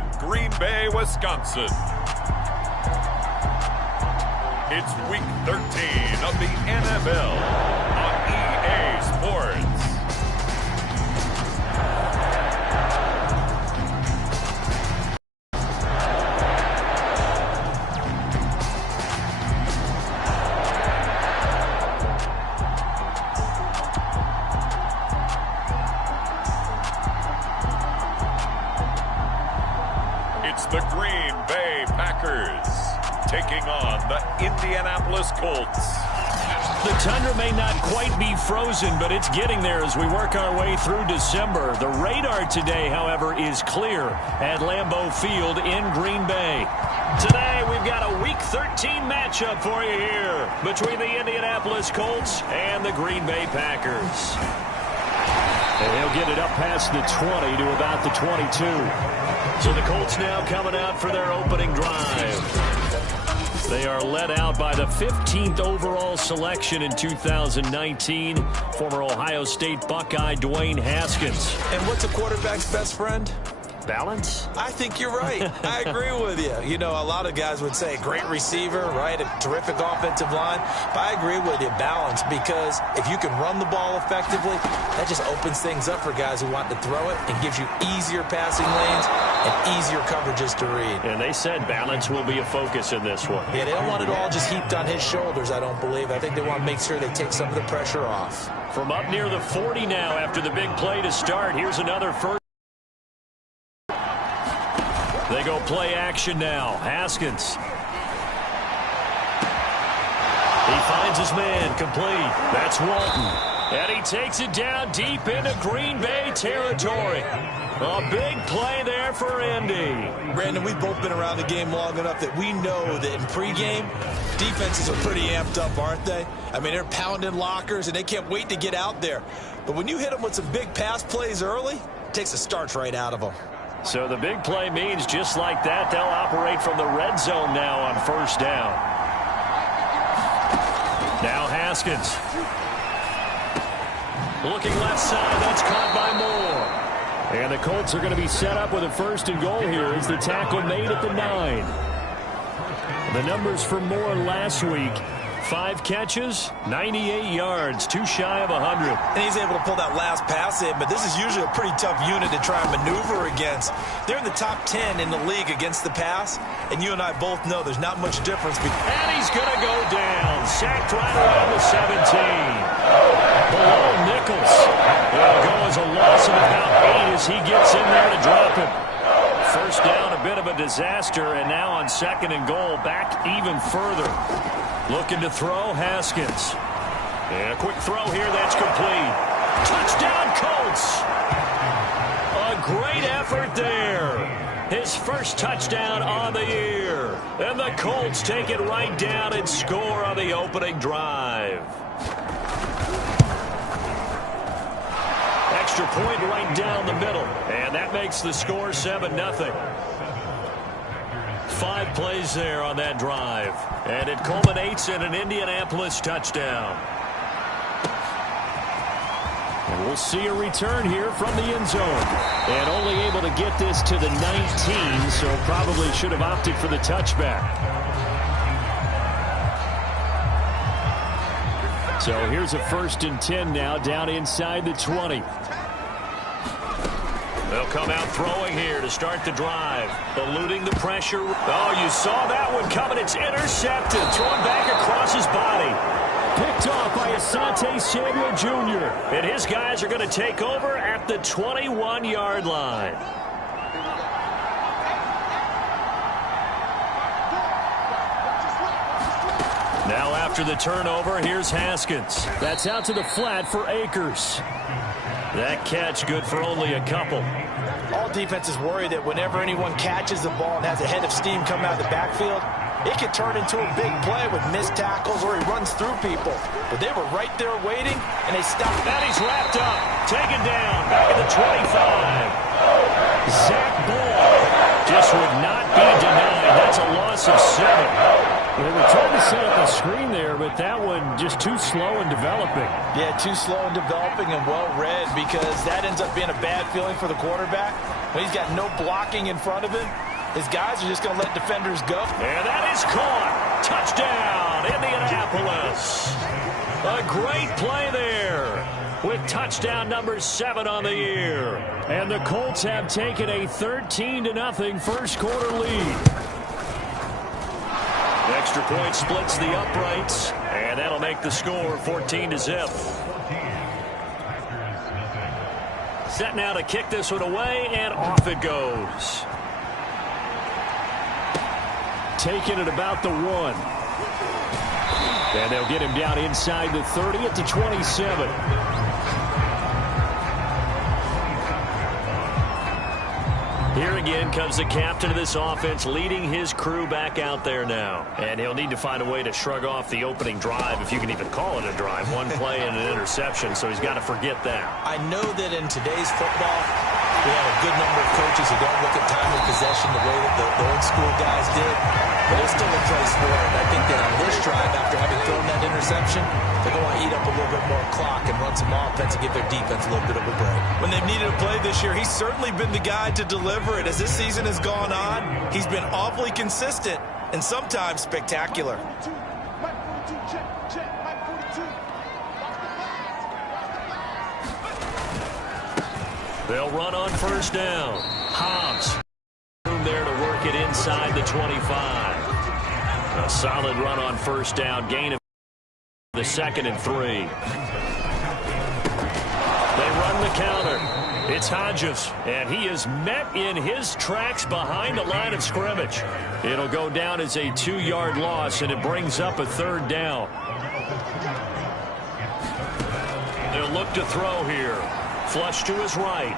in Green Bay, Wisconsin. It's Week 13 of the NFL on EA Sports. It's the Green Bay Packers taking on the Indianapolis Colts. The tundra may not quite be frozen, but it's getting there as we work our way through December. The radar today, however, is clear at Lambeau Field in Green Bay. Today, we've got a Week 13 matchup for you here between the Indianapolis Colts and the Green Bay Packers. And he'll get it up past the 20 to about the 22. So the Colts now coming out for their opening drive. They are led out by the 15th overall selection in 2019, former Ohio State Buckeye Dwayne Haskins. And what's a quarterback's best friend? Balance? I think you're right. I agree with you. You know, a lot of guys would say great receiver, right? A terrific offensive line. But I agree with you, balance, because if you can run the ball effectively, that just opens things up for guys who want to throw it and gives you easier passing lanes and easier coverages to read. And they said balance will be a focus in this one. Yeah, they don't want it all just heaped on his shoulders, I don't believe. I think they want to make sure they take some of the pressure off. From up near the 40 now after the big play to start, here's another first. They go play action now. Haskins. He finds his man complete. That's Walton. And he takes it down deep into Green Bay territory. A big play there for Indy. Brandon, we've both been around the game long enough that we know that in pregame, defenses are pretty amped up, aren't they? I mean, they're pounding lockers, and they can't wait to get out there. But when you hit them with some big pass plays early, it takes the starch right out of them. So the big play means just like that, they'll operate from the red zone now on first down. Now Haskins. Looking left side, that's caught by Moore. And the Colts are going to be set up with a first and goal here as the tackle made at the 9. The numbers for Moore last week. 5 catches, 98 yards, too shy of 100. And he's able to pull that last pass in, but this is usually a pretty tough unit to try and maneuver against. They're in the top 10 in the league against the pass, and you and I both know there's not much difference. And he's going to go down, sacked right around the 17. Below Nichols. It'll go as a loss of about 8 as he gets in there to drop him. First down, a bit of a disaster, and now on second and goal, back even further. Looking to throw, Haskins. And a quick throw here, that's complete. Touchdown, Colts! A great effort there. His first touchdown on the year. And the Colts take it right down and score on the opening drive. Extra point right down the middle. And that makes the score 7-0. 5 plays there on that drive. And it culminates in an Indianapolis touchdown. And we'll see a return here from the end zone. And only able to get this to the 19, so probably should have opted for the touchback. So here's a 1st and 10 now down inside the 20. They'll come out throwing here to start the drive. Eluding the pressure. Oh, you saw that one coming. It's intercepted. Thrown back across his body. Picked off by Asante Samuel Jr. And his guys are going to take over at the 21-yard line. Now after the turnover, here's Haskins. That's out to the flat for Akers. That catch good for only a couple. All defenses worry that whenever anyone catches the ball and has a head of steam come out of the backfield, it could turn into a big play with missed tackles or he runs through people. But they were right there waiting, and they stopped. And he's wrapped up, taken down, back at the 25. Zach Ball just would not be denied. That's a loss of 7. They were trying to set up a screen there, but that one just too slow in developing. Yeah, too slow in developing and well read, because that ends up being a bad feeling for the quarterback. When he's got no blocking in front of him, his guys are just going to let defenders go. And that is caught. Touchdown, Indianapolis. A great play there with touchdown number 7 on the year. And the Colts have taken a 13-0 first quarter lead. Extra point splits the uprights, and that'll make the score 14-0. Set now to kick this one away, and off it goes. Taking it about the 1. And they'll get him down inside the 30 at the 27. Here again comes the captain of this offense, leading his crew back out there now. And he'll need to find a way to shrug off the opening drive, if you can even call it a drive. One play and an interception, so he's got to forget that. I know that in today's football, we have a good number of coaches who don't look at time of possession the way that the old school guys did. But it's still a play sport, and I think that on this drive, after having thrown that interception, they're going to eat up a little bit more clock and run some offense and give their defense a little bit of a break. When they've needed a play this year, he's certainly been the guy to deliver it. As this season has gone on, he's been awfully consistent and sometimes spectacular. They'll run on first down. Hobbs. Room there to work it inside the 25. A solid run on first down. Gain of the 2nd and 3. They run the counter. It's Hodges, and he is met in his tracks behind the line of scrimmage. It'll go down as a 2-yard loss, and it brings up a 3rd down. They'll look to throw here. Flush to his right.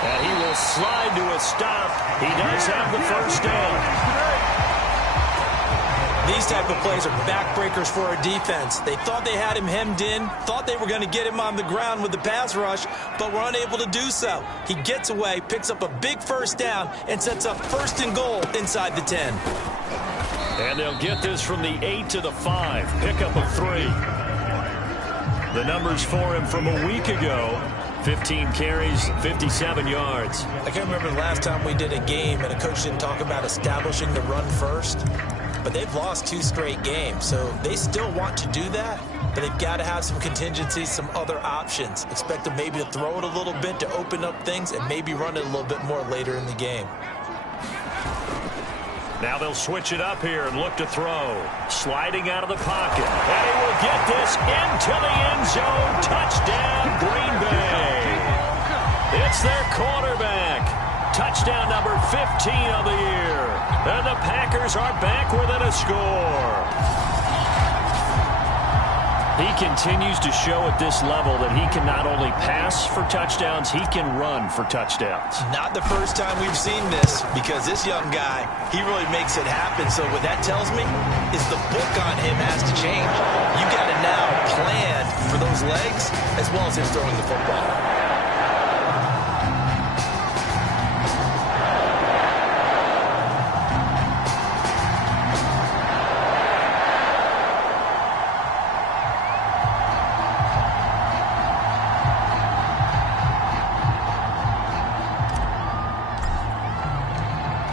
And he will slide to a stop. He does have the first down. These type of plays are backbreakers for our defense. They thought they had him hemmed in, thought they were going to get him on the ground with the pass rush, but were unable to do so. He gets away, picks up a big first down, and sets up 1st and goal inside the 10. And they'll get this from the 8 to the 5. Pickup of 3. The numbers for him from a week ago: 15 carries, 57 yards. I can't remember the last time we did a game and a coach didn't talk about establishing the run first. But they've lost 2 straight games, so they still want to do that, but they've got to have some contingencies, some other options. Expect them maybe to throw it a little bit to open up things and maybe run it a little bit more later in the game. Now they'll switch it up here and look to throw. Sliding out of the pocket. And he will get this into the end zone. Touchdown, Green Bay. It's their quarterback. Touchdown number 15 of the year. And the Packers are back within a score. He continues to show at this level that he can not only pass for touchdowns, he can run for touchdowns. Not the first time we've seen this, because this young guy, he really makes it happen. So what that tells me is the book on him has to change. You got to now plan for those legs as well as him throwing the football.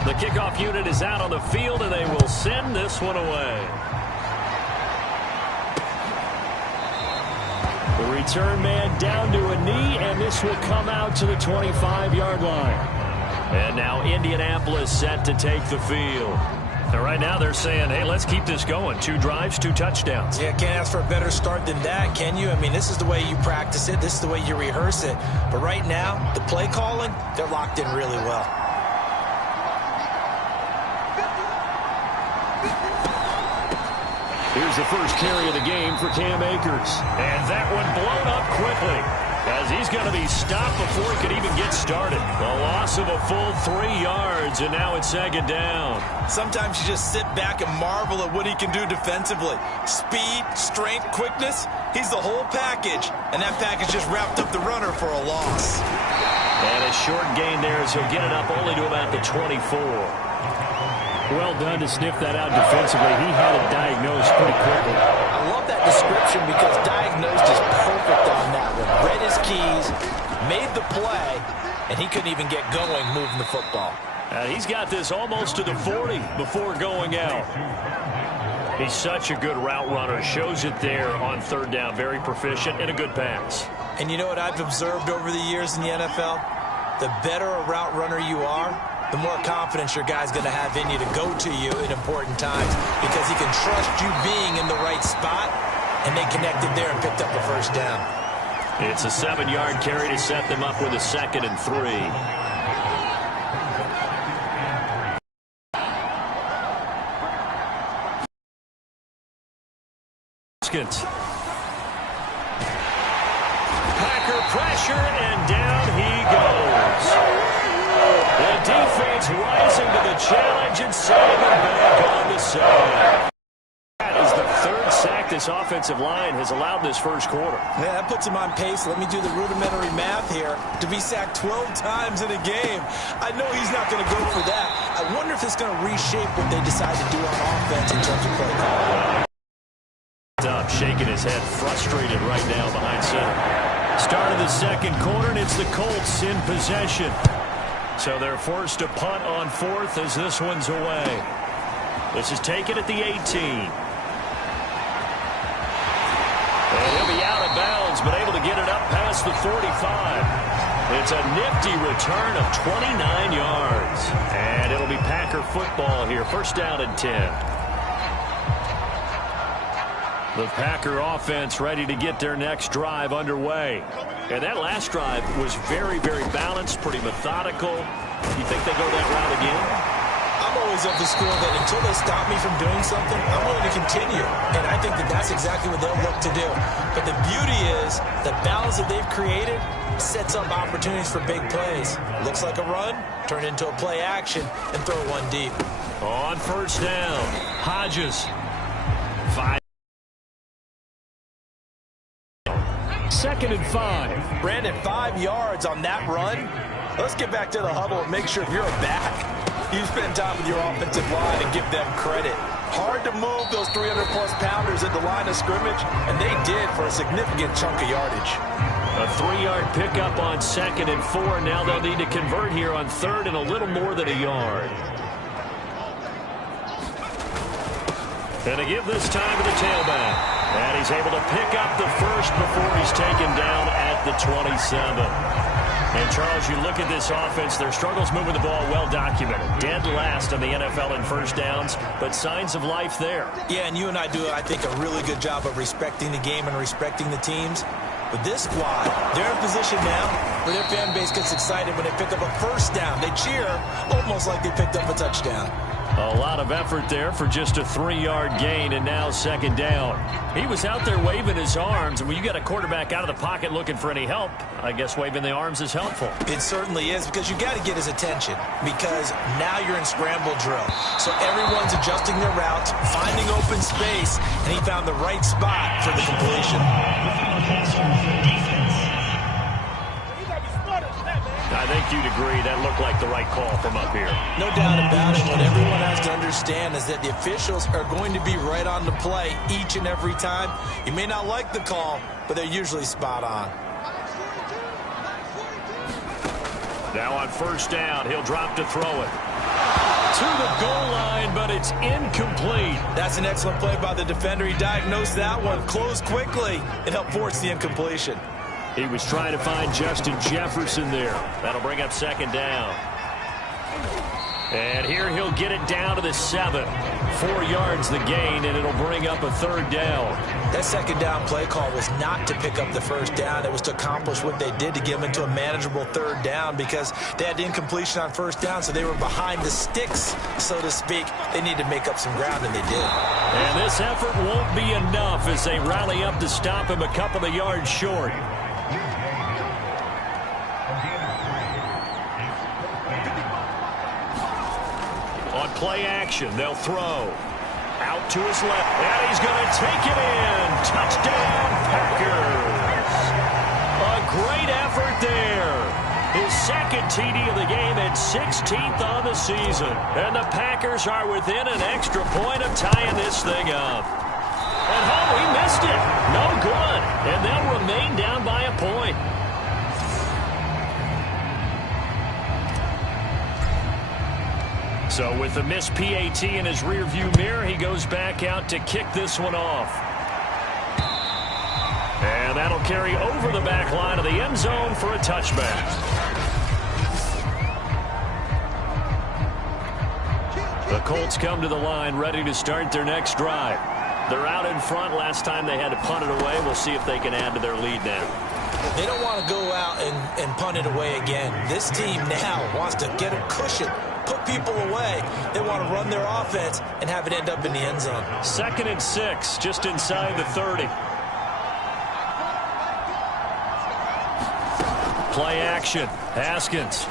The kickoff unit is out on the field, and they will send this one away. The return man down to a knee, and this will come out to the 25-yard line. And now Indianapolis set to take the field. And right now they're saying, hey, let's keep this going. 2 drives, 2 touchdowns. Yeah, can't ask for a better start than that, can you? I mean, this is the way you practice it. This is the way you rehearse it. But right now, the play calling, they're locked in really well. Here's the first carry of the game for Cam Akers. And that one blown up quickly, as he's going to be stopped before he could even get started. The loss of a full 3 yards, and now it's 2nd down. Sometimes you just sit back and marvel at what he can do defensively. Speed, strength, quickness, he's the whole package. And that package just wrapped up the runner for a loss. And a short gain there as he'll get it up only to about the 24. Well done to sniff that out defensively. He had it diagnosed pretty quickly. I love that description because diagnosed is perfect on that one. Read his keys, made the play, and he couldn't even get going moving the football. He's got this almost to the 40 before going out. He's such a good route runner. Shows it there on third down. Very proficient and a good pass. And you know what I've observed over the years in the NFL? The better a route runner you are, the more confidence your guy's going to have in you to go to you in important times because he can trust you being in the right spot, and they connected there and picked up a first down. It's a 7-yard carry to set them up with a 2nd and 3. Packer pressure, and down he goes. The defense rising to the challenge and sending them back on the side. That is the 3rd sack this offensive line has allowed this first quarter. Yeah, that puts him on pace. Let me do the rudimentary math here. To be sacked 12 times in a game, I know he's not going to go for that. I wonder if it's going to reshape what they decide to do on offense in terms of play calling. Up, shaking his head, frustrated right now behind center. Start of the second quarter, and it's the Colts in possession. So they're forced to punt on 4th as this one's away. This is taken at the 18. And he'll be out of bounds, but able to get it up past the 45. It's a nifty return of 29 yards. And it'll be Packer football here. First down and 10. The Packer offense ready to get their next drive underway. And that last drive was very, very balanced, pretty methodical. You think they go that route again? I'm always of the school that until they stop me from doing something, I'm willing to continue. And I think that that's exactly what they'll look to do. But the beauty is the balance that they've created sets up opportunities for big plays. Looks like a run, turn into a play action, and throw one deep. On first down, Hodges. 5. 2nd and 5. Brandon, 5 yards on that run. Let's get back to the huddle and make sure if you're a back, you spend time with your offensive line and give them credit. Hard to move those 300-plus pounders at the line of scrimmage, and they did for a significant chunk of yardage. A 3-yard pickup on 2nd and 4. Now they'll need to convert here on 3rd and a little more than a yard. And to give this time to the tailback. And he's able to pick up the first before he's taken down at the 27. And, Charles, you look at this offense, their struggles moving the ball well documented. Dead last in the NFL in first downs, but signs of life there. Yeah, and you and I do, I think, a really good job of respecting the game and respecting the teams. But this squad, they're in position now where their fan base gets excited when they pick up a first down. They cheer almost like they picked up a touchdown. A lot of effort there for just a 3-yard gain, and now 2nd down. He was out there waving his arms, and when you got a quarterback out of the pocket looking for any help, I guess waving the arms is helpful. It certainly is, because you got to get his attention, because now you're in scramble drill. So everyone's adjusting their routes, finding open space, and he found the right spot for the completion. I think you'd agree that looked like the right call from up here. No doubt about it. What everyone has to understand is that the officials are going to be right on the play each and every time. You may not like the call, but they're usually spot on. Now on first down, he'll drop to throw it. To the goal line, but it's incomplete. That's an excellent play by the defender. He diagnosed that one, closed quickly, and helped force the incompletion. He was trying to find Justin Jefferson there. That'll bring up 2nd down. And here he'll get it down to the 7. 4 yards the gain, and it'll bring up a 3rd down. That 2nd down play call was not to pick up the first down. It was to accomplish what they did to get them into a manageable 3rd down because they had incompletion on first down, so they were behind the sticks, so to speak. They needed to make up some ground, and they did. And this effort won't be enough as they rally up to stop him a couple of yards short. On play action, they'll throw. Out to his left, and he's going to take it in. Touchdown, Packers. A great effort there. His second TD of the game and 16th on the season. And the Packers are within an extra point of tying this thing up. And oh, he missed it. No good. And they'll remain down by a point. So with the missed PAT in his rearview mirror, he goes back out to kick this one off. And that'll carry over the back line of the end zone for a touchback. The Colts come to the line ready to start their next drive. They're out in front. Last time they had to punt it away. We'll see if they can add to their lead now. They don't want to go out and punt it away again. This team now wants to get a cushion, put people away. They want to run their offense and have it end up in the end zone. 2nd and 6, just inside the 30. Play action. Haskins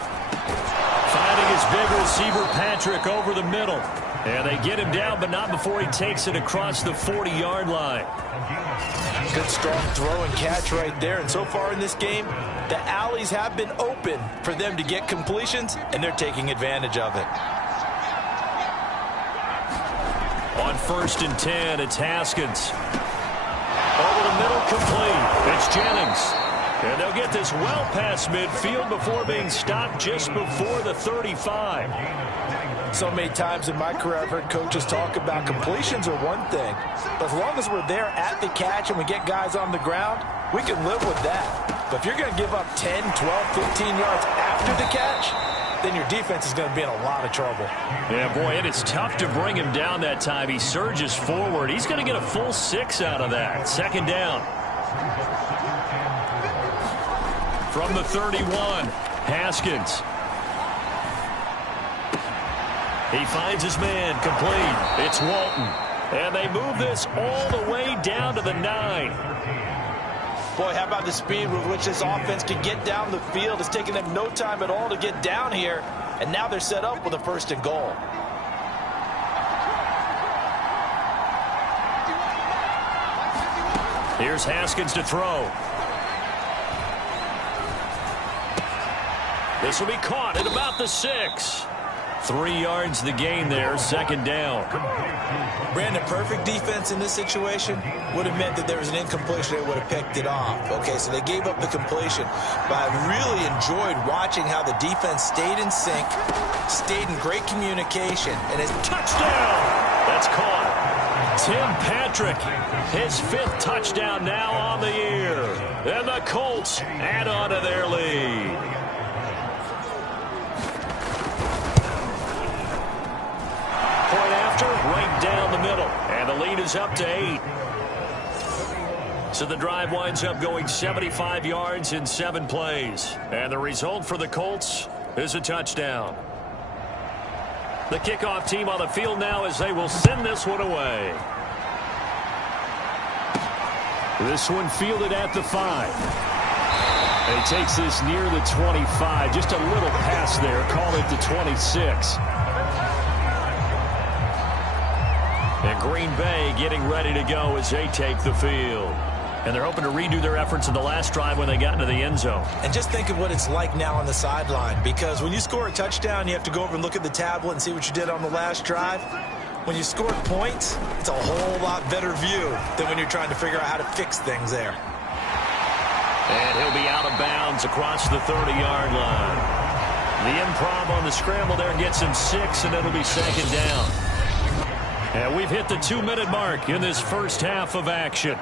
finding his big receiver Patrick over the middle. And they get him down, but not before he takes it across the 40-yard line. Good strong throw and catch right there. And so far in this game, the alleys have been open for them to get completions, and they're taking advantage of it. On 1st and 10, it's Haskins. Over the middle, complete. It's Jennings. And they'll get this well past midfield before being stopped just before the 35. So many times in my career I've heard coaches talk about completions are one thing, but as long as we're there at the catch and we get guys on the ground, we can live with that. But if you're going to give up 10, 12, 15 yards after the catch, then your defense is going to be in a lot of trouble. Yeah, boy, it is tough to bring him down that time. He surges forward. He's going to get a full 6 out of that. 2nd down. From the 31, Haskins. He finds his man, complete. It's Walton. And they move this all the way down to the 9. Boy, how about the speed with which this offense can get down the field? It's taken them no time at all to get down here. And now they're set up with a 1st and goal. Here's Haskins to throw. This will be caught at about the 6. 3 yards the gain there, 2nd down. Brandon, perfect defense in this situation would have meant that there was an incompletion. They would have picked it off. Okay, so they gave up the completion. But I really enjoyed watching how the defense stayed in sync, stayed in great communication, and his touchdown. That's caught. Tim Patrick, his 5th touchdown now on the year. And the Colts add on to their lead. Right down the middle, and the lead is up to 8. So the drive winds up going 75 yards in 7 plays. And the result for the Colts is a touchdown. The kickoff team on the field now as they will send this one away. This one fielded at the 5. And he takes this near the 25. Just a little pass there. Call it the 26. And Green Bay getting ready to go as they take the field. And they're hoping to redo their efforts in the last drive when they got into the end zone. And just think of what it's like now on the sideline, because when you score a touchdown, you have to go over and look at the tablet and see what you did on the last drive. When you scored points, it's a whole lot better view than when you're trying to figure out how to fix things there. And he'll be out of bounds across the 30-yard line. The improv on the scramble there gets him 6, and it'll be 2nd down. And we've hit the 2-minute mark in this first half of action.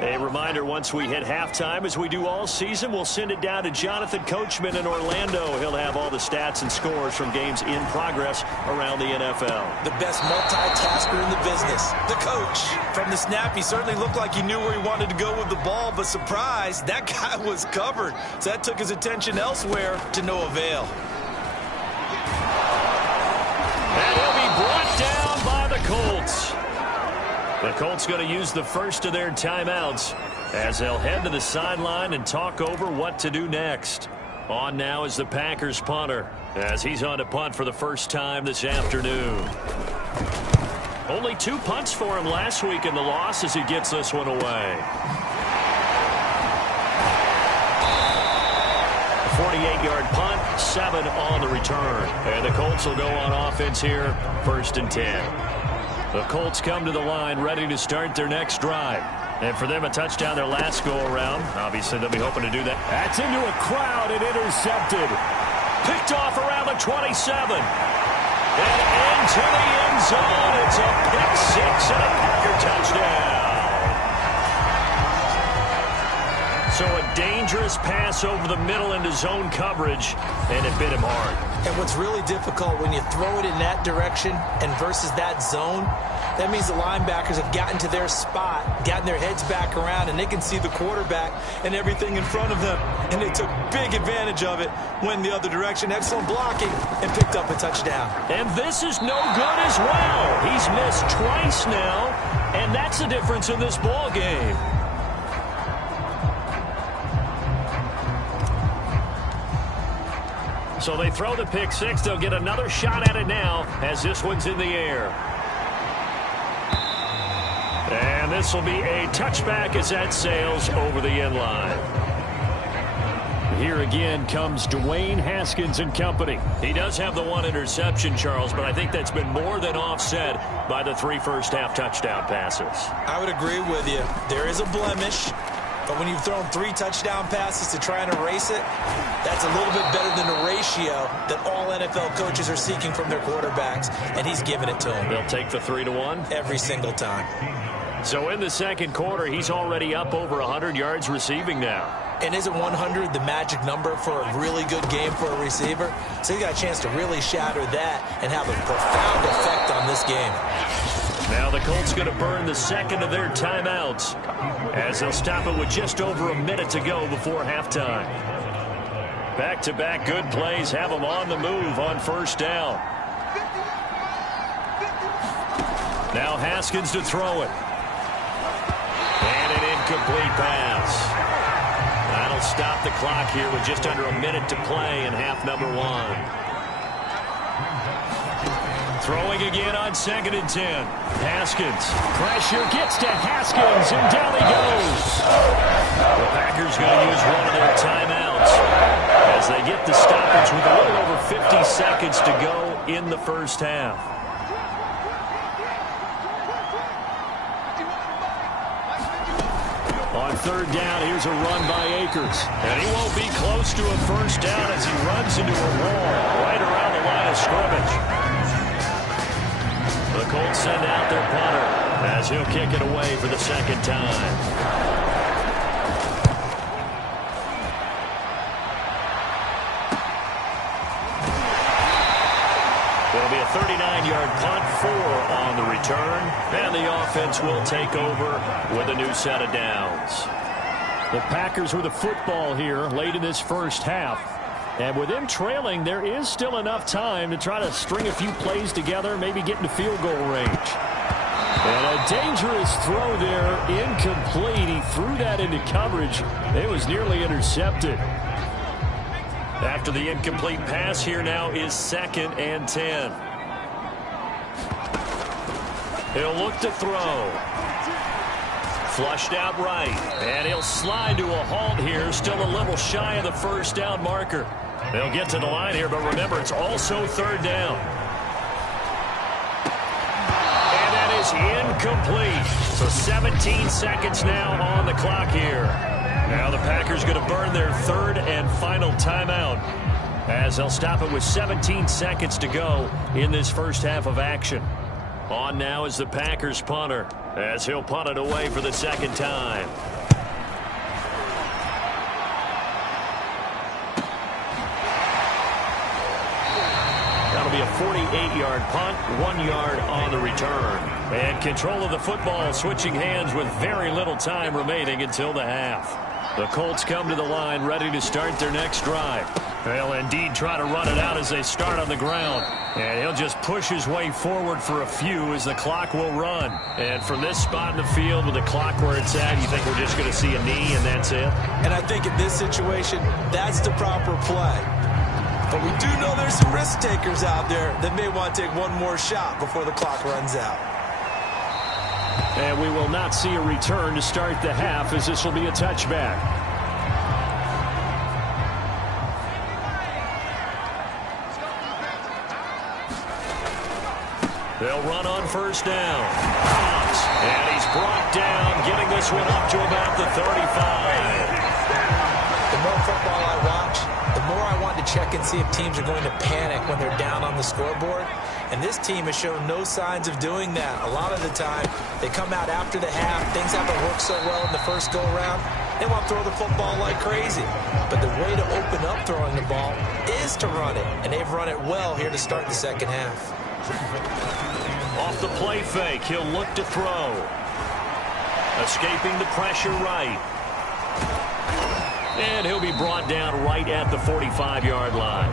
A reminder, once we hit halftime, as we do all season, we'll send it down to Jonathan Coachman in Orlando. He'll have all the stats and scores from games in progress around the NFL. The best multitasker in the business, the coach. From the snap, he certainly looked like he knew where he wanted to go with the ball, but surprise, that guy was covered. So that took his attention elsewhere to no avail. And he'll be brought down by the Colts. The Colts going to use the first of their timeouts as they'll head to the sideline and talk over what to do next. On now is the Packers punter as he's on to punt for the first time this afternoon. Only 2 punts for him last week in the loss as he gets this one away. 48-yard punt, 7 on the return. And the Colts will go on offense here, 1st and 10. The Colts come to the line ready to start their next drive. And for them, a touchdown their last go-around. Obviously, they'll be hoping to do that. That's into a crowd and intercepted. Picked off around the 27. And into the end zone. It's a pick-6 and a Packer touchdown. So a dangerous pass over the middle into zone coverage, and it bit him hard. And what's really difficult when you throw it in that direction and versus that zone, that means the linebackers have gotten to their spot, gotten their heads back around, and they can see the quarterback and everything in front of them. And they took big advantage of it, went the other direction. Excellent blocking, and picked up a touchdown. And this is no good as well. He's missed twice now, and that's the difference in this ball game. So they throw the pick-6. They'll get another shot at it now as this one's in the air. And this will be a touchback as that sails over the end line. Here again comes Dwayne Haskins and company. He does have the 1 interception, Charles, but I think that's been more than offset by the 3 first-half touchdown passes. I would agree with you. There is a blemish. But when you've thrown 3 touchdown passes to try and erase it, that's a little bit better than the ratio that all NFL coaches are seeking from their quarterbacks, and he's giving it to them. They'll take the 3-1? Every single time. So in the second quarter, he's already up over 100 yards receiving now. And isn't 100 the magic number for a really good game for a receiver? So he got a chance to really shatter that and have a profound effect on this game. Now the Colts going to burn the second of their timeouts as they'll stop it with just over a minute to go before halftime. Back-to-back good plays have them on the move on first down. Now Haskins to throw it. And an incomplete pass. That'll stop the clock here with just under a minute to play in half number 1. Throwing again on 2nd and 10. Haskins. Pressure gets to Haskins, and down he goes. The Packers going to use one of their timeouts as they get the stoppage with a little over 50 seconds to go in the first half. On 3rd down, here's a run by Akers. And he won't be close to a first down as he runs into a wall right around the line of scrimmage. The Colts send out their punter as he'll kick it away for the second time. There'll be a 39-yard punt, 4 on the return, and the offense will take over with a new set of downs. The Packers with the football here late in this first half. And with them trailing, there is still enough time to try to string a few plays together, maybe get into field goal range. And a dangerous throw there, incomplete. He threw that into coverage. It was nearly intercepted. After the incomplete pass, here now is 2nd and 10. He'll look to throw. Flushed out right, and he'll slide to a halt here, still a little shy of the first down marker. They'll get to the line here, but remember, it's also 3rd down. And that is incomplete. So 17 seconds now on the clock here. Now the Packers going to burn their 3rd and final timeout as they'll stop it with 17 seconds to go in this first half of action. On now is the Packers punter as he'll punt it away for the second time. That'll be a 48-yard punt, 1 yard on the return. And control of the football switching hands with very little time remaining until the half. The Colts come to the line ready to start their next drive. They'll indeed try to run it out as they start on the ground. And he'll just push his way forward for a few as the clock will run. And from this spot in the field with the clock where it's at, you think we're just going to see a knee and that's it? And I think in this situation, that's the proper play. But we do know there's some risk takers out there that may want to take one more shot before the clock runs out. And we will not see a return to start the half, as this will be a touchback. They'll run on first down. And he's brought down, getting this one up to about the 35. The more football I watch, the more I want to check and see if teams are going to panic when they're down on the scoreboard. And this team has shown no signs of doing that. A lot of the time, they come out after the half. Things haven't worked so well in the first go-around. They want to throw the football like crazy. But the way to open up throwing the ball is to run it. And they've run it well here to start the second half. Off the play fake, he'll look to throw. Escaping the pressure right. And he'll be brought down right at the 45-yard line.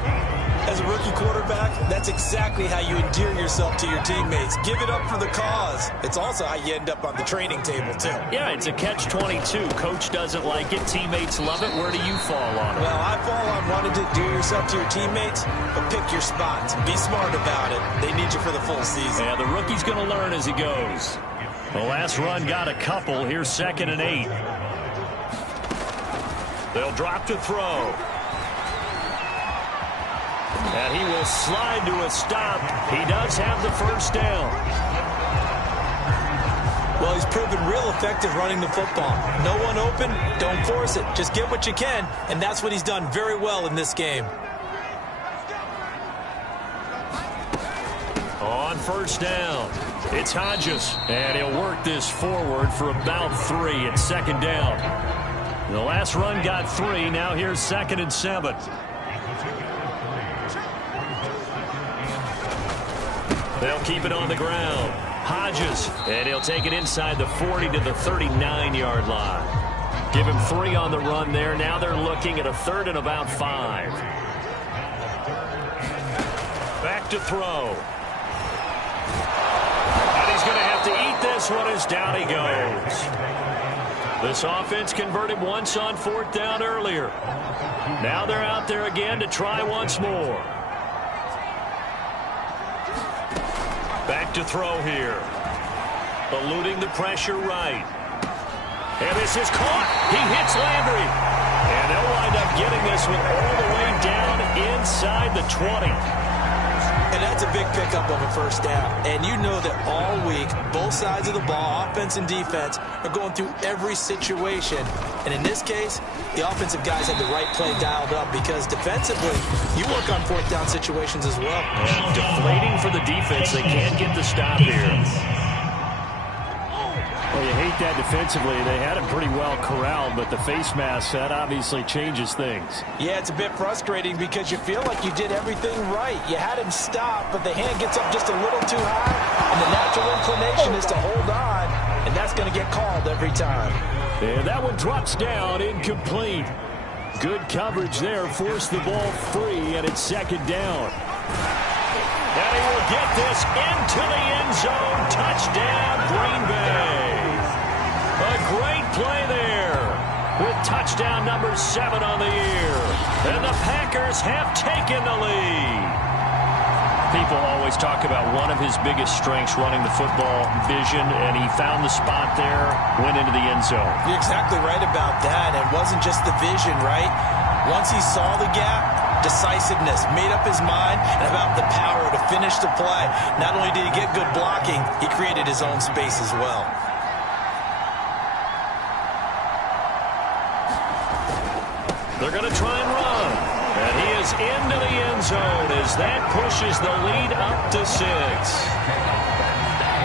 As a rookie quarterback, that's exactly how you endear yourself to your teammates. Give it up for the cause. It's also how you end up on the training table, too. Yeah, it's a catch-22. Coach doesn't like it. Teammates love it. Where do you fall on it? Well, I fall on wanting to endear yourself to your teammates, but pick your spots. Be smart about it. They need you for the full season. Yeah, the rookie's going to learn as he goes. The last run got a couple. Here's 2nd and 8. They'll drop to throw. And he will slide to a stop. He does have the first down. Well, he's proven real effective running the football. No one open, don't force it. Just get what you can, and that's what he's done very well in this game. On first down, it's Hodges. And he'll work this forward for about 3 at 2nd down. The last run got 3. Now here's 2nd and 7. They'll keep it on the ground. Hodges, and he'll take it inside the 40 to the 39-yard line. Give him 3 on the run there. Now they're looking at a 3rd and about 5. Back to throw. And he's going to have to eat this one as down he goes. This offense converted once on 4th down earlier. Now they're out there again to try once more. Back to throw here. Eluding the pressure right. And this is caught. He hits Landry. And they'll wind up getting this one all the way down inside the 20. And that's a big pickup of a first down. And you know that all week, both sides of the ball, offense and defense, are going through every situation. And in this case, the offensive guys had the right play dialed up because defensively, you work on 4th down situations as well. Yeah, deflating for the defense. They can't get the stop here. Well, you hate that defensively. They had him pretty well corralled, but the face mask, that obviously changes things. Yeah, it's a bit frustrating because you feel like you did everything right. You had him stop, but the hand gets up just a little too high, and the natural inclination is to hold on, and that's going to get called every time. And that one drops down, incomplete. Good coverage there, forced the ball free, and it's 2nd down. And he will get this into the end zone. Touchdown, Green Bay. A great play there with touchdown number 7 on the year. And the Packers have taken the lead. People always talk about one of his biggest strengths running the football, vision, and he found the spot there, went into the end zone. You're exactly right about that. It wasn't just the vision, right? Once he saw the gap, decisiveness, made up his mind, and about the power to finish the play. Not only did he get good blocking, he created his own space as well. They're going to try and run. And he is into the end zone as that pushes the lead up to 6.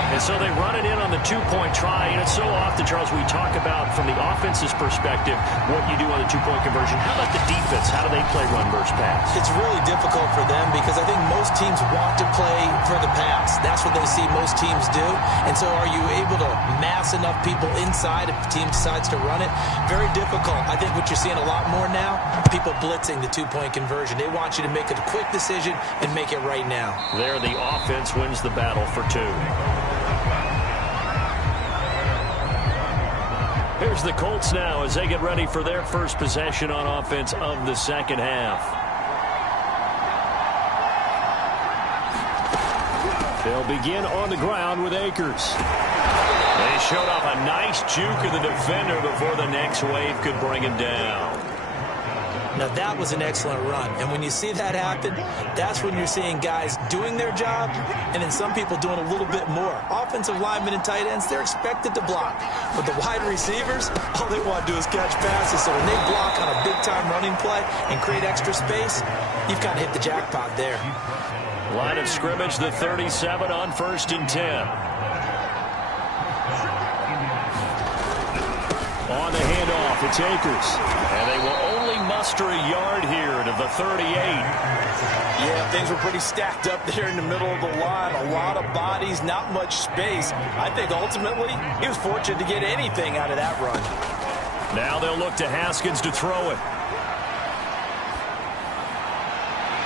And so they run it in on the 2-point try. And it's so often, Charles, we talk about from the offense's perspective what you do on the 2-point conversion. How about the defense? How do they play run versus pass? It's really difficult for them because I think most teams want to play for the pass. That's what they see most teams do. And so are you able to mass enough people inside if the team decides to run it? Very difficult. I think what you're seeing a lot more now, people blitzing the 2-point conversion. They want you to make a quick decision and make it right now. There, the offense wins the battle for 2. Here's the Colts now as they get ready for their first possession on offense of the second half. They'll begin on the ground with Akers. They He showed off a nice juke of the defender before the next wave could bring him down. Now, that was an excellent run. And when you see that happen, that's when you're seeing guys doing their job and then some people doing a little bit more. Offensive linemen and tight ends, they're expected to block. But the wide receivers, all they want to do is catch passes. So when they block on a big-time running play and create extra space, you've kind of hit the jackpot there. Line of scrimmage, the 37 on 1st and 10. On the handoff, it's Akers. And they will only muster a yard here to the 38. Yeah, things were pretty stacked up there in the middle of the line. A lot of bodies, not much space. I think ultimately he was fortunate to get anything out of that run. Now they'll look to Haskins to throw it.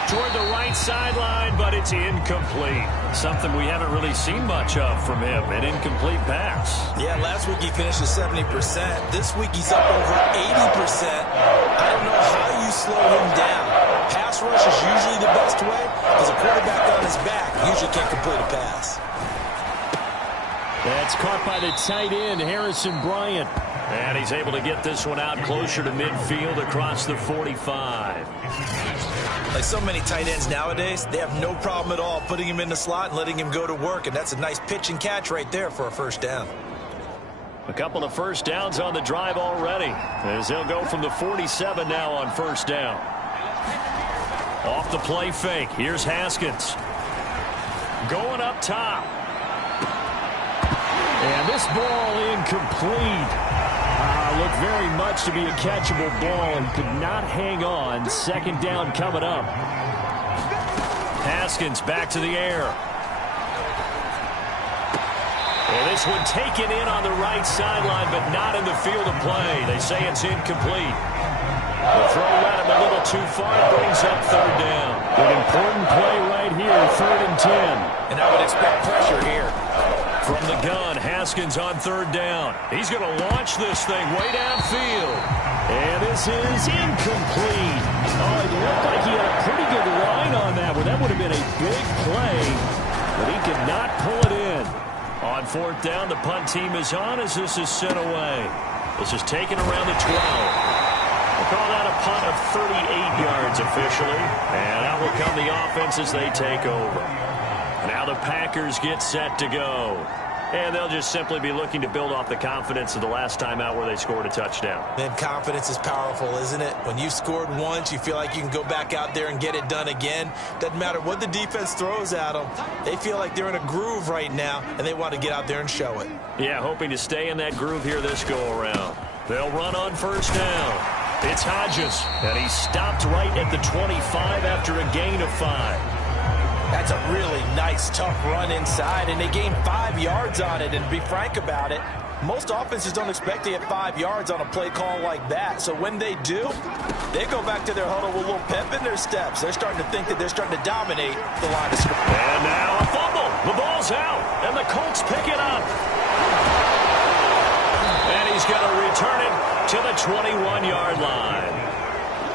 Toward the right sideline, but it's incomplete. Something we haven't really seen much of from him, an incomplete pass. Yeah, last week he finished at 70%. This week he's up over 80%. I don't know how you slow him down. Pass rush is usually the best way because a quarterback on his back usually can't complete a pass. That's caught by the tight end, Harrison Bryant. And he's able to get this one out closer to midfield across the 45. Like so many tight ends nowadays, they have no problem at all putting him in the slot and letting him go to work, and that's a nice pitch and catch right there for a first down. A couple of first downs on the drive already, as they'll go from the 47 now on 1st down. Off the play fake, here's Haskins. Going up top. And this ball incomplete. Looked very much to be a catchable ball and could not hang on. 2nd down coming up. Haskins back to the air. And this one taken in on the right sideline, but not in the field of play. They say it's incomplete. The throw led him a little too far. Brings up 3rd down. An important play right here, 3rd and 10. And I would expect pressure here. From the gun, Haskins on 3rd down. He's going to launch this thing way downfield. And this is incomplete. Oh, it looked like he had a pretty good line on that one. That would have been a big play, but he could not pull it in. On 4th down, the punt team is on as this is sent away. This is taken around the 12. We'll call that a punt of 38 yards officially. And out will come the offense as they take over. Now the Packers get set to go. And they'll just simply be looking to build off the confidence of the last time out where they scored a touchdown. Then confidence is powerful, isn't it? When you scored once, you feel like you can go back out there and get it done again. Doesn't matter what the defense throws at them. They feel like they're in a groove right now, and they want to get out there and show it. Yeah, hoping to stay in that groove here this go-around. They'll run on 1st down. It's Hodges, and he's stopped right at the 25 after a gain of 5. That's a really nice, tough run inside, and they gained 5 yards on it. And to be frank about it, most offenses don't expect to get 5 yards on a play call like that. So when they do, they go back to their huddle with a little pep in their steps. They're starting to think that they're starting to dominate the line of scrimmage. And now a fumble. The ball's out, and the Colts pick it up. And he's going to return it to the 21-yard line.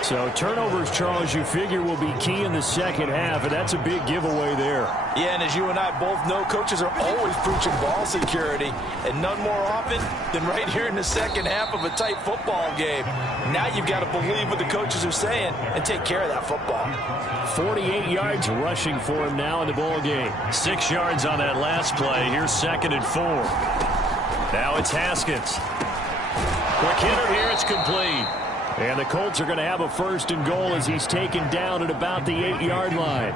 So turnovers, Charles, you figure will be key in the 2nd half, and that's a big giveaway there. Yeah, and as you and I both know, coaches are always preaching ball security, and none more often than right here in the 2nd half of a tight football game. Now you've got to believe what the coaches are saying and take care of that football. 48 yards rushing for him now in the ball game. 6 yards on that last play. Here's 2nd and 4. Now it's Haskins. Quick hitter here. It's complete. And the Colts are going to have a 1st and goal as he's taken down at about the 8-yard line.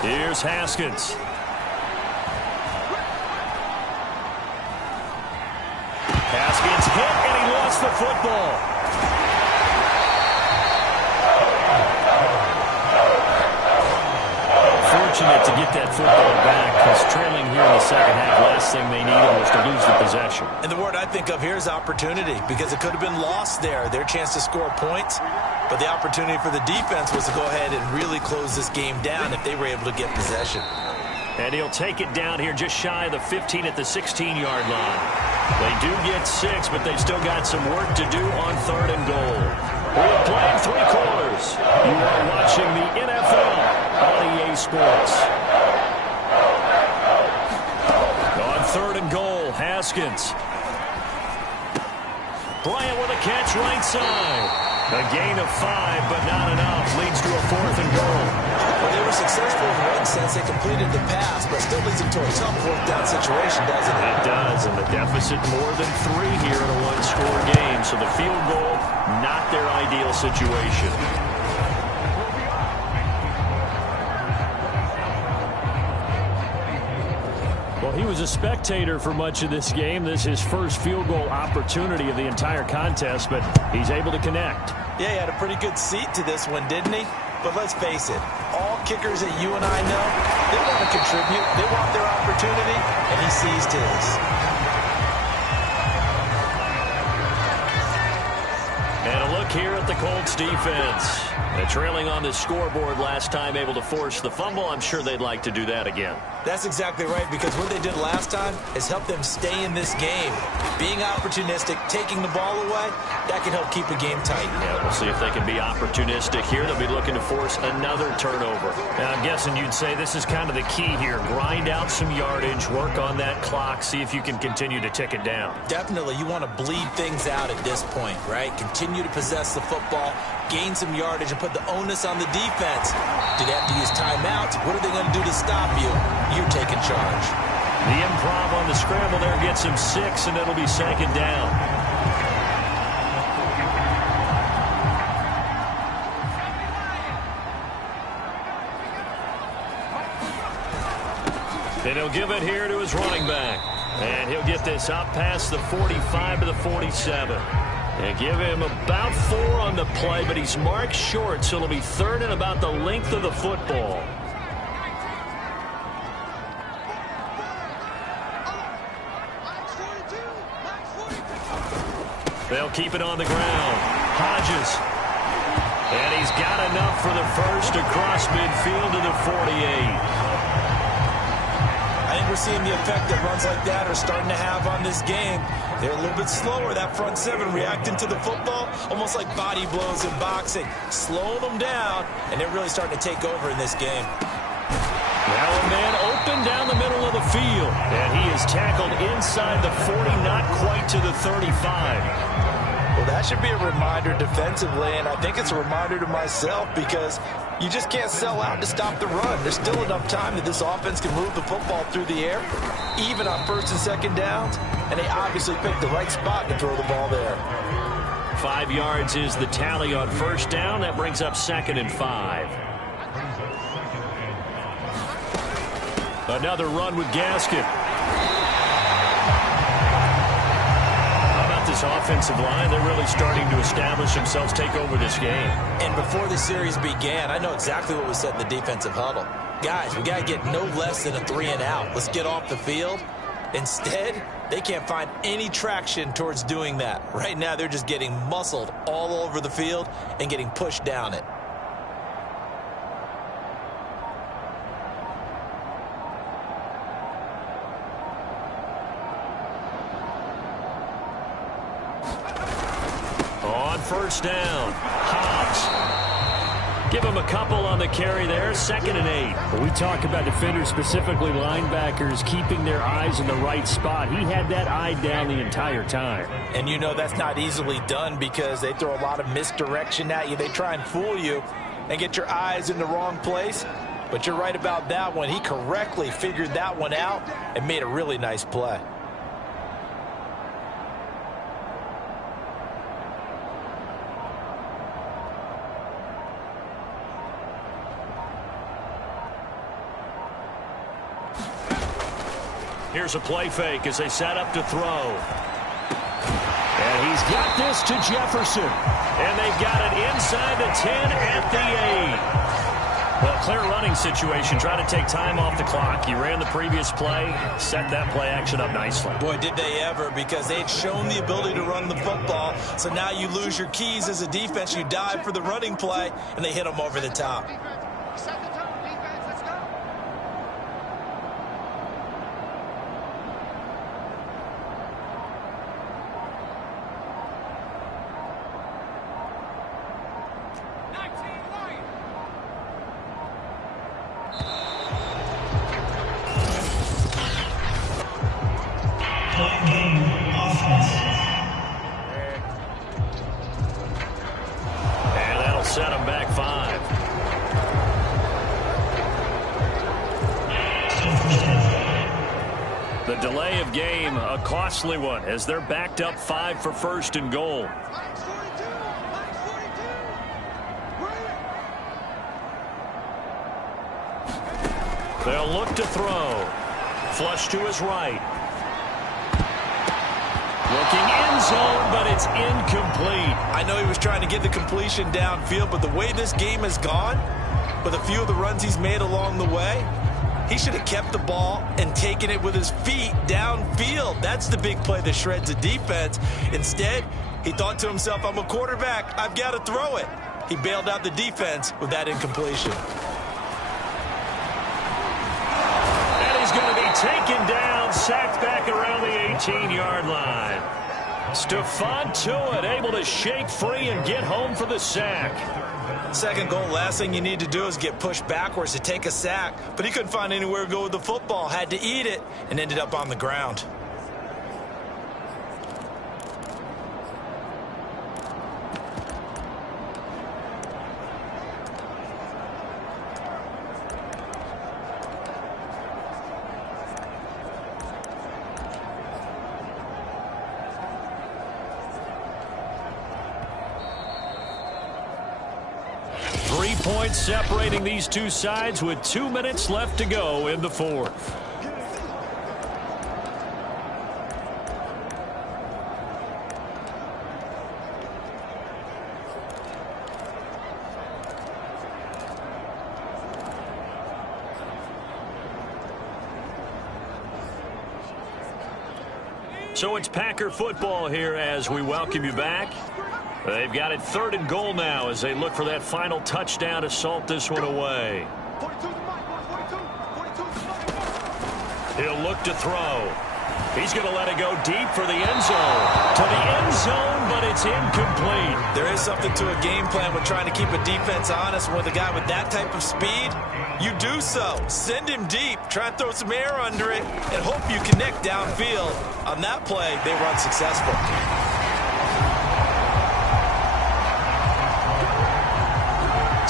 Here's Haskins. Haskins hit, and he lost the football. Fortunate to get that football back, because trailing here in the 2nd half, last thing they needed was to lose the possession. And the word I think of here is opportunity, because it could have been lost there, their chance to score points. But the opportunity for the defense was to go ahead and really close this game down if they were able to get possession. And he'll take it down here just shy of the 15 at the 16-yard line. They do get 6, but they've still got some work to do on 3rd and goal. We're playing 3 quarters. You are watching the NFL on EA Sports. Haskins. Bryant with a catch right side. A gain of 5, but not enough. Leads to a 4th and goal. Well, they were successful in one sense. They completed the pass, but still leads them to a tough 4th down situation, doesn't it? It does, and the deficit more than 3 here in a one-score game. So the field goal, not their ideal situation. Well, he was a spectator for much of this game. This is his first field goal opportunity of the entire contest, but he's able to connect. Yeah, he had a pretty good seat to this one, didn't he? But let's face it, all kickers that you and I know, they want to contribute. They want their opportunity, and he seized his. And a look here at the Colts defense. They're trailing on the scoreboard last time, able to force the fumble. I'm sure they'd like to do that again. That's exactly right, because what they did last time is help them stay in this game. Being opportunistic, taking the ball away, that can help keep a game tight. Yeah, we'll see if they can be opportunistic here. They'll be looking to force another turnover. Now, I'm guessing you'd say this is kind of the key here. Grind out some yardage, work on that clock, see if you can continue to tick it down. Definitely, you want to bleed things out at this point, right? Continue to possess the football, gain some yardage, and put the onus on the defense. Do they have to use timeouts? What are they going to do to stop you? You're taking charge. The improv on the scramble there gets him 6, and it'll be 2nd down. And he'll give it here to his running back. And he'll get this up past the 45 to the 47. And give him about 4 on the play, but he's marked short, so it'll be 3rd and about the length of the football. They'll keep it on the ground. Hodges. And he's got enough for the first across midfield to the 48. I think we're seeing the effect that runs like that are starting to have on this game. They're a little bit slower, that front 7 reacting to the football, almost like body blows in boxing. Slowing them down, and they're really starting to take over in this game. Now a man open down the middle of the field, and he is tackled inside the 40, not quite to the 35. Well, that should be a reminder defensively, and I think it's a reminder to myself because you just can't sell out to stop the run. There's still enough time that this offense can move the football through the air, even on 1st and 2nd downs, and they obviously picked the right spot to throw the ball there. 5 yards is the tally on 1st down. That brings up 2nd and 5. Another run with Gaskin. This offensive line, they're really starting to establish themselves, take over this game. And before the series began, I know exactly what was said in the defensive huddle. Guys, we got to get no less than a 3 and out. Let's get off the field. Instead, they can't find any traction towards doing that. Right now, they're just getting muscled all over the field and getting pushed down it. On 1st down, Hobbs. Give him a couple on the carry there, 2nd and 8. When we talk about defenders, specifically linebackers, keeping their eyes in the right spot. He had that eye down the entire time. And you know that's not easily done because they throw a lot of misdirection at you. They try and fool you and get your eyes in the wrong place. But you're right about that one. He correctly figured that one out and made a really nice play. Here's a play fake as they set up to throw. And he's got this to Jefferson. And they've got it inside the 10 at the 8. Well, clear running situation. Try to take time off the clock. He ran the previous play, set that play action up nicely. Boy, did they ever, because they'd shown the ability to run the football. So now you lose your keys as a defense. You dive for the running play, and they hit them over the top. game offense. And that'll set them back 5. The delay of game, a costly one, as they're backed up 5 for first and goal. They'll look to throw. Flush to his right. Looking end zone, but it's incomplete. I know he was trying to get the completion downfield, but the way this game has gone, with a few of the runs he's made along the way, he should have kept the ball and taken it with his feet downfield. That's the big play that shreds a defense. Instead, he thought to himself, I'm a quarterback, I've got to throw it. He bailed out the defense with that incompletion. And he's going to be taken down, sacked back around the 18-yard line. Stephon Tuitt able to shake free and get home for the sack. Second goal, last thing you need to do is get pushed backwards to take a sack. But he couldn't find anywhere to go with the football, had to eat it, and ended up on the ground. Points separating these two sides with 2 minutes left to go in the fourth. So it's Packer football here as we welcome you back. They've got it 3rd and goal now as they look for that final touchdown to salt this one away. He'll look to throw. He's going to let it go deep for the end zone. To the end zone, but it's incomplete. There is something to a game plan with trying to keep a defense honest. With a guy with that type of speed, you do so. Send him deep. Try and throw some air under it and hope you connect downfield. On that play, they were unsuccessful.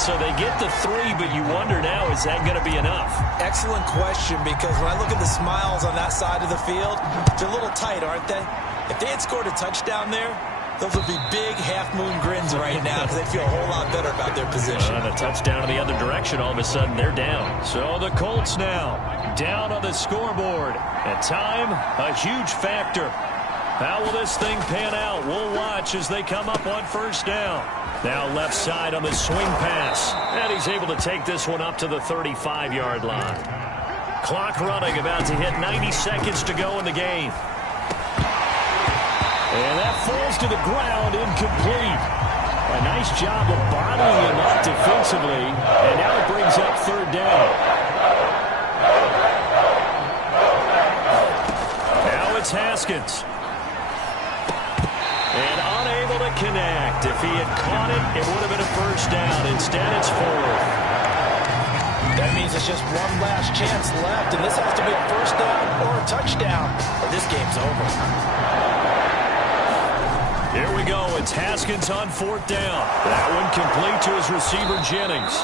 So they get the 3, but you wonder now, is that going to be enough? Excellent question, because when I look at the smiles on that side of the field, they're a little tight, aren't they? If they had scored a touchdown there, those would be big half-moon grins right now because they feel a whole lot better about their position. The touchdown in the other direction, all of a sudden they're down. So the Colts now down on the scoreboard. At time, a huge factor. How will this thing pan out? We'll watch as they come up on first down. Now left side on the swing pass. And he's able to take this one up to the 35-yard line. Clock running, about to hit 90 seconds to go in the game. And that falls to the ground, incomplete. A nice job of bottling him up defensively. And now it brings up 3rd down. Now it's Haskins. And unable to connect. If he had caught it, it would have been a first down. Instead, it's 4th. That means it's just one last chance left, and this has to be a first down or a touchdown, or this game's over. Here we go. It's Haskins on 4th down. That one complete to his receiver, Jennings.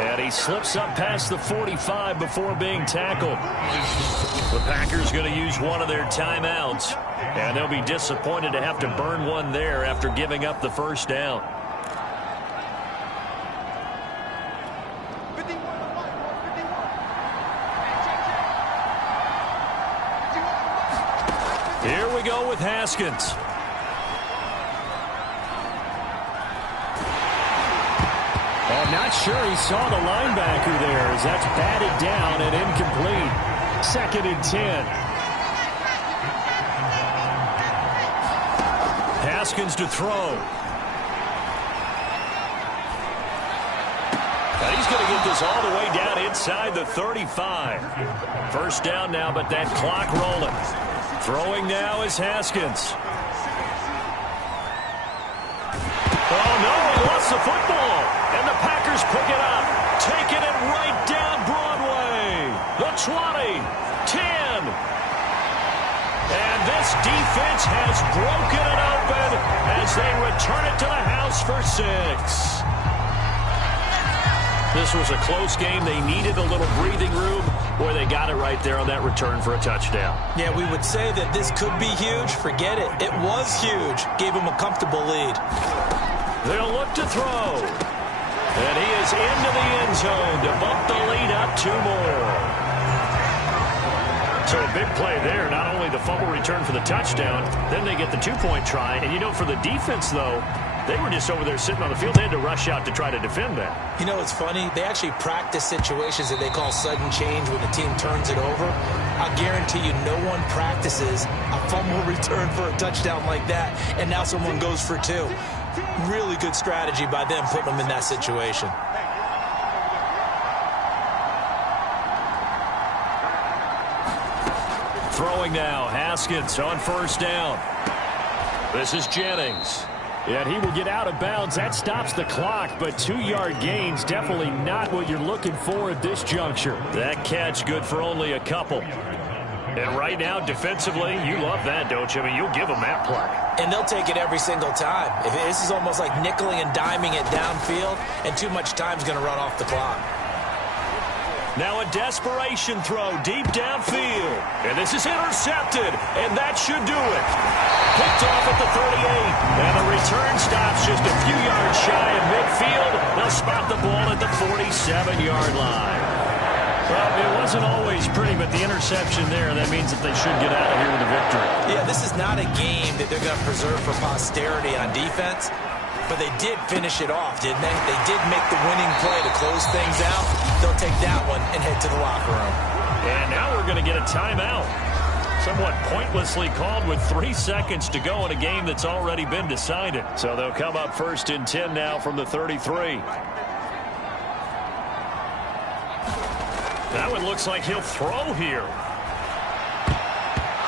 And he slips up past the 45 before being tackled. The Packers going to use one of their timeouts. And they'll be disappointed to have to burn one there after giving up the first down. Here we go with Haskins. I'm not sure he saw the linebacker there as that's batted down and incomplete. 2nd and 10. Haskins to throw. And he's going to get this all the way down inside the 35. First down now, but that clock rolling. Throwing now is Haskins. Oh, no, he lost the football. And the Packers pick it up. Taking it right down Broadway. The 20, 10. And this Colts defense has broken it open as they return it to the house for 6. This was a close game. They needed a little breathing room. Boy, they got it right there on that return for a touchdown. Yeah, we would say that this could be huge. Forget it. It was huge. Gave them a comfortable lead. They'll look to throw. And he is into the end zone to bump the lead up 2 more. So a big play there. Not only the fumble return for the touchdown, then they get the 2-point try. And, you know, for the defense, though, they were just over there sitting on the field. They had to rush out to try to defend that. You know, it's funny. They actually practice situations that they call sudden change when the team turns it over. I guarantee you no one practices a fumble return for a touchdown like that, and now someone goes for 2. Really good strategy by them putting them in that situation. Throwing now, Haskins on first down. This is Jennings. Yeah, he will get out of bounds. That stops the clock, but 2-yard gains definitely not what you're looking for at this juncture. That catch good for only a couple. And right now, defensively, you love that, don't you? I mean, you'll give them that play. And they'll take it every single time. This is almost like nickeling and diming it downfield, and too much time's going to run off the clock. Now a desperation throw deep downfield. And this is intercepted, and that should do it. Picked off at the 38, and the return stops just a few yards shy of midfield. They'll spot the ball at the 47-yard line. Well, it wasn't always pretty, but the interception there, that means that they should get out of here with a victory. Yeah, this is not a game that they're going to preserve for posterity on defense, but they did finish it off, didn't they? They did make the winning play to close things out. They'll take that one and head to the locker room. And now we're going to get a timeout. Somewhat pointlessly called with 3 seconds to go in a game that's already been decided. So they'll come up 1st and 10 now from the 33. That one looks like he'll throw here.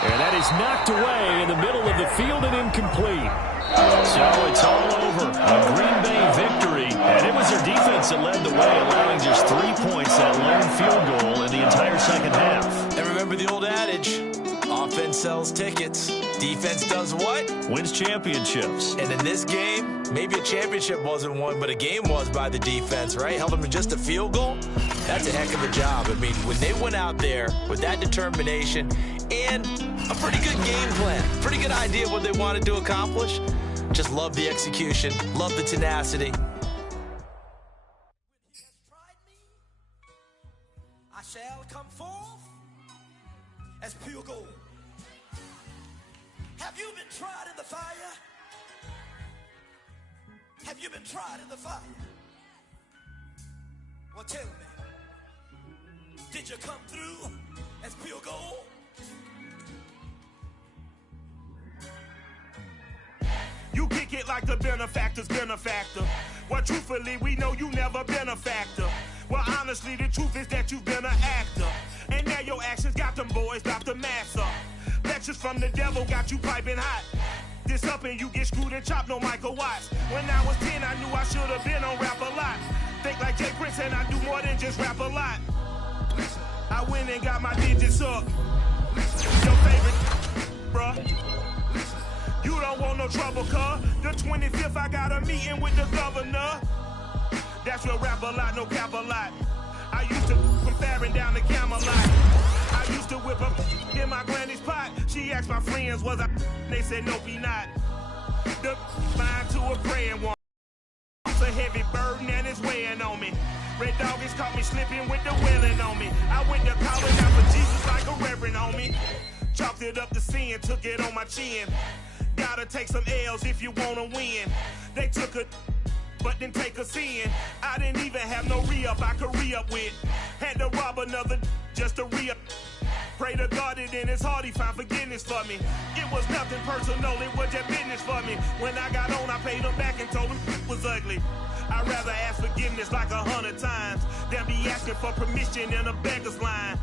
And that is knocked away in the middle of the field and incomplete. So it's all over. A Green Bay victory. And it was their defense that led the way, allowing just 3 points, that lone field goal in the entire second half. And remember the old adage, offense sells tickets. Defense does what? Wins championships. And in this game, maybe a championship wasn't won, but a game was by the defense, right? Held them to just a field goal. That's a heck of a job. I mean, when they went out there with that determination and a pretty good game plan, pretty good idea of what they wanted to accomplish, just love the execution, love the tenacity. I shall come forth as pure gold. Have you been tried in the fire? Have you been tried in the fire? Well, tell me, did you come through as pure gold? You kick it like the benefactor's benefactor. Well, truthfully, we know you never been a factor. Well, honestly, the truth is that you've been an actor. And now your actions got them boys about to mass up. Lectures from the devil got you piping hot. This up and you get screwed and chopped, no Michael Watts. When I was 10, I knew I should have been on rap a lot. Think like Jay Prince and I do more than just rap a lot. I went and got my digits up. Your favorite, bruh. You don't want no trouble, cuz. The 25th, I got a meeting with the governor. That's real rap a lot, no cap a lot. I used to from Farron down to Camelot. I used to whip up in my granny's pot. She asked my friends, was I? They said, nope, he not. The flying to a praying one. It's a heavy burden and it's weighing on me. Red Doggies caught me slipping with the wailing on me. I went to calling out for Jesus like a reverend on me. Chalked it up to sin, took it on my chin. Gotta take some L's if you wanna win. They took a, but then take a sin. I didn't even have no re-up I could re-up with. Had to rob another just to re-up. Pray to God that in his heart he found forgiveness for me. It was nothing personal, it was just business for me. When I got on, I paid him back and told him it was ugly. I'd rather ask forgiveness like 100 times than be asking for permission in a beggar's line.